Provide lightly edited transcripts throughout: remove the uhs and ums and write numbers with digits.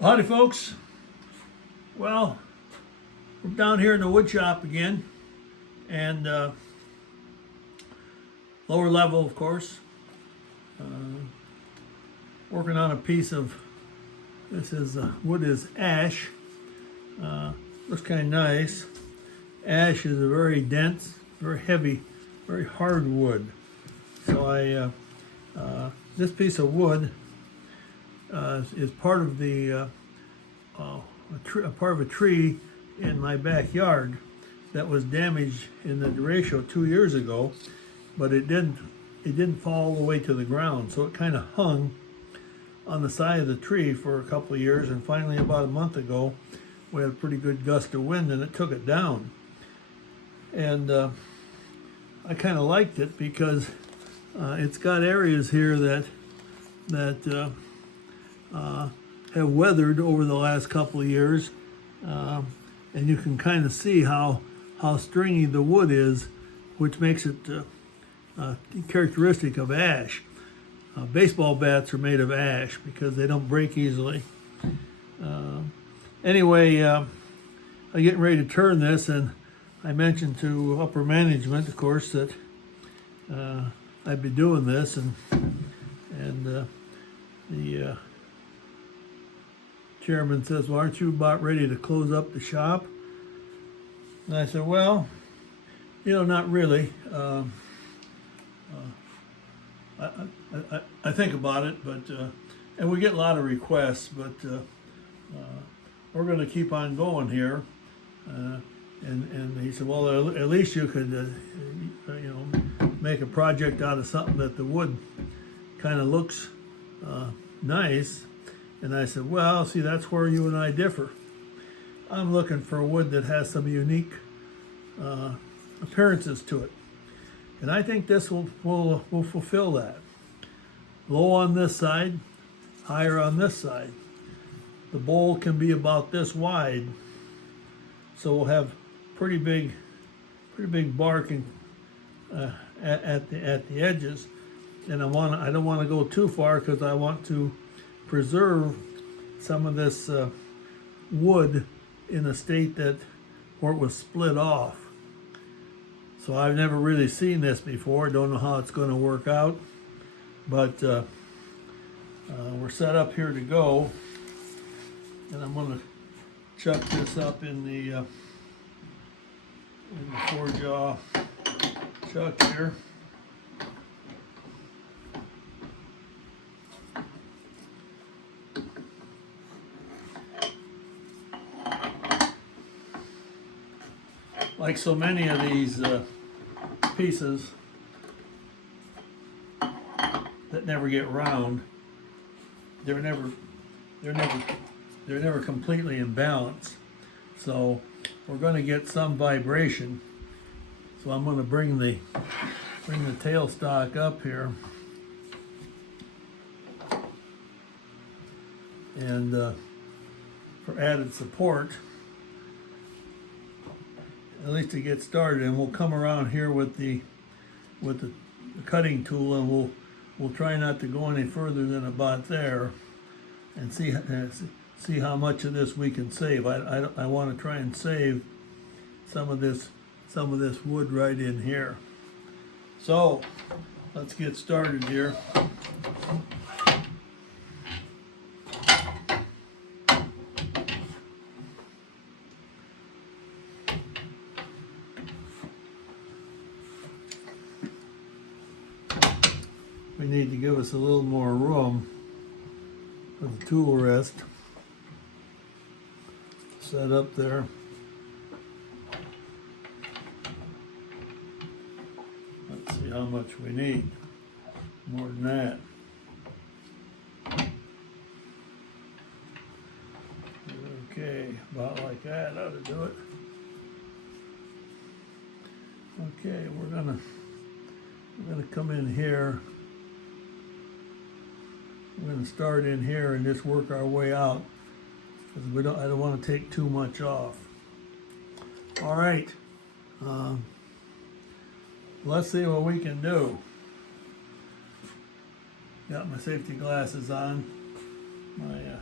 Howdy folks. Well, we're down here in the wood shop again, and lower level, of course, working on a piece of, this is wood is ash. Looks kind of nice. Ash is a very dense, very heavy, very hard wood. So this piece of wood is part of the part of a tree in my backyard that was damaged in the derecho 2 years ago, but it didn't fall all the way to the ground, so it kind of hung on the side of the tree for a couple of years, and finally about a month ago we had a pretty good gust of wind and it took it down. And I kind of liked it because it's got areas here that have weathered over the last couple of years, and you can kind of see how stringy the wood is, which makes it characteristic of ash. Baseball bats are made of ash because they don't break easily. Anyway, I'm getting ready to turn this, and I mentioned to upper management, of course, that I'd be doing this, and the chairman says, "Well, aren't you about ready to close up the shop?" And I said, "Well, not really. I think about it, but and we get a lot of requests, but we're going to keep on going here." And he said, "Well, at least you could, make a project out of something that the wood kind of looks nice." And I said, "Well, see, that's where you and I differ. I'm looking for wood that has some unique appearances to it, and I think this will fulfill that. Low on this side, higher on this side. The bowl can be about this wide, so we'll have pretty big bark at the edges. And I don't want to go too far because I want to preserve some of this wood in a state where it was split off. So I've never really seen this before. Don't know how it's going to work out, but we're set up here to go, and I'm going to chuck this up in the 4-jaw chuck here. Like so many of these pieces that never get round, they're never completely in balance. So we're going to get some vibration. So I'm going to bring the tailstock up here, and for added support, at least to get started. And we'll come around here with the cutting tool, and we'll try not to go any further than about there, and see how much of this we can save. I want to try and save some of this wood right in here. So let's get started here. We need to give us a little more room for the tool rest set up there. Let's see how much we need. More than that. Okay, about like that ought to do it. Okay, we're gonna come in here. We're going to start in here and just work our way out, because I don't want to take too much off. All right, let's see what we can do. Got my safety glasses on, my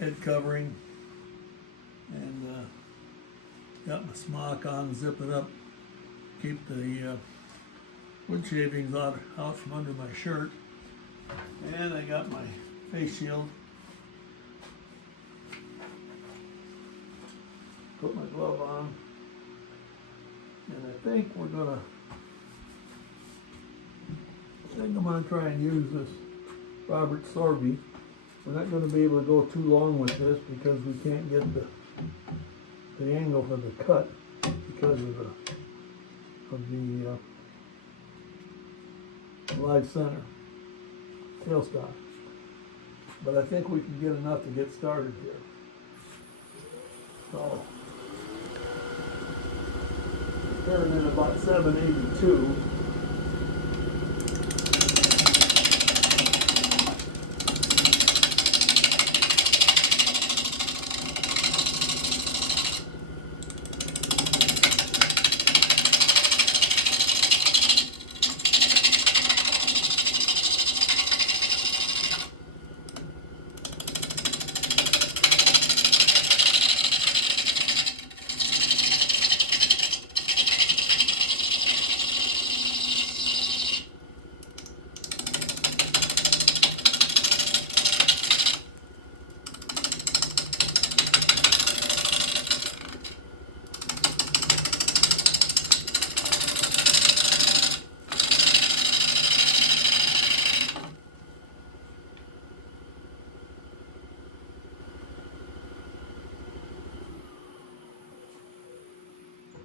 head covering, and got my smock on, zip it up, keep the wood shavings out from under my shirt, and I got my face shield. Put my glove on, and I think I'm gonna try and use this Robert Sorby. We're not gonna be able to go too long with this because we can't get the angle for the cut because of the live center tailstock. But I think we can get enough to get started here. So, turning in about 782.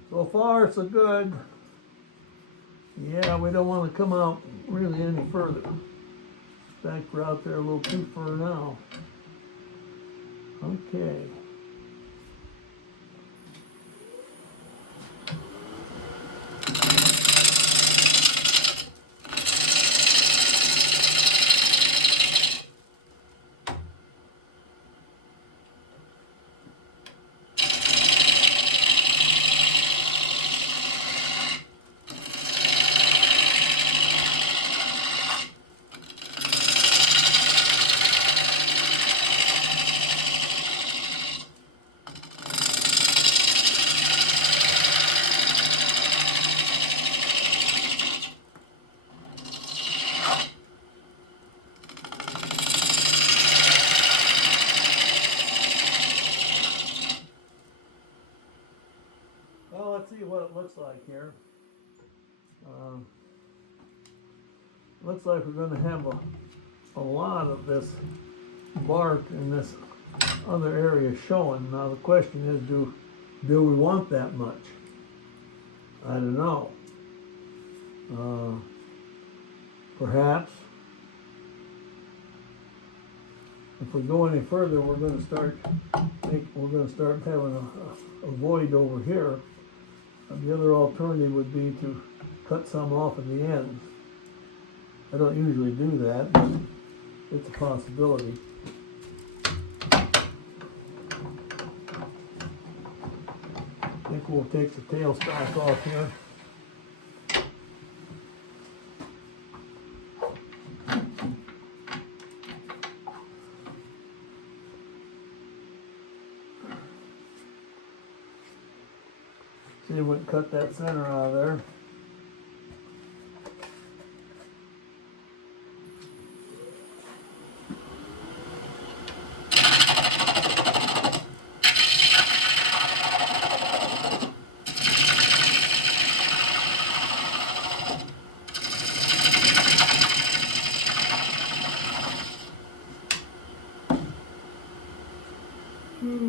So far, so good. Yeah, we don't want to come out really any further. In fact, we're out there a little too far now. Okay. Well, let's see what it looks like here. Looks like we're going to have a lot of this bark in this other area showing. Now the question is, do we want that much? I don't know. Perhaps if we go any further, we're going to start having a void over here. The other alternative would be to cut some off at the ends. I don't usually do that, but it's a possibility. I think we'll take the tailstock off here. See if we can cut that center out of there.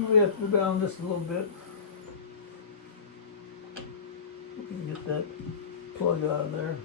We have to go down this a little bit. We can get that plug out of there.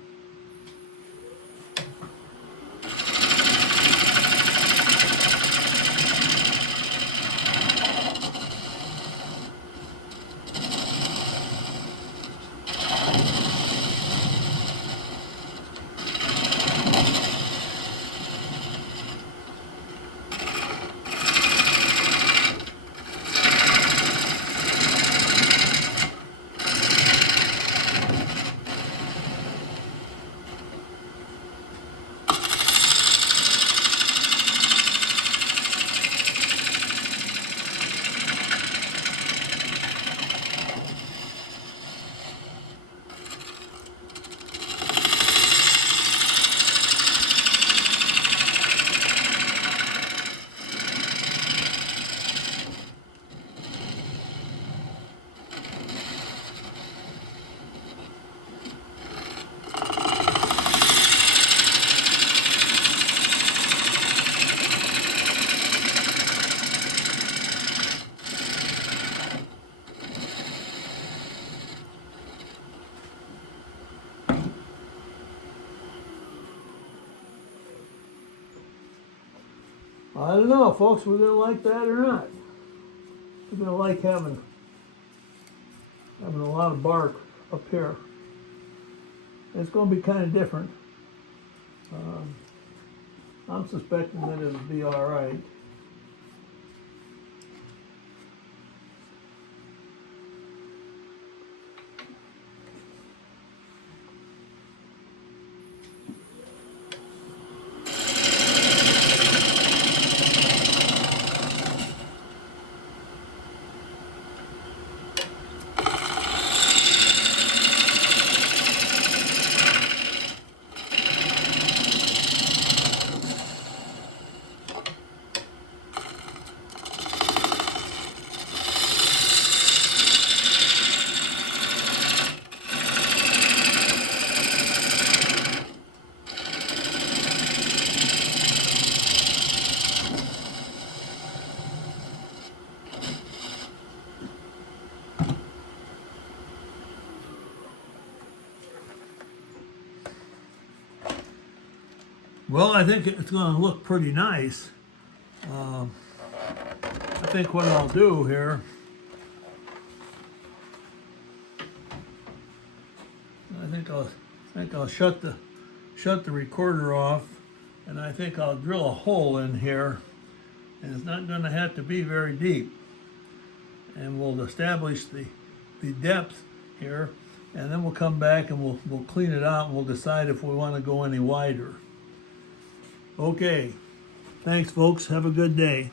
I don't know, folks, we're gonna like that or not. We're gonna like having a lot of bark up here. It's gonna be kind of different. I'm suspecting that it'll be all right. Well, I think it's going to look pretty nice. I think what I'll do here, I think I'll shut the recorder off, and I think I'll drill a hole in here, and it's not going to have to be very deep. And we'll establish the depth here, and then we'll come back and we'll clean it out, and we'll decide if we want to go any wider. Okay, thanks folks, have a good day.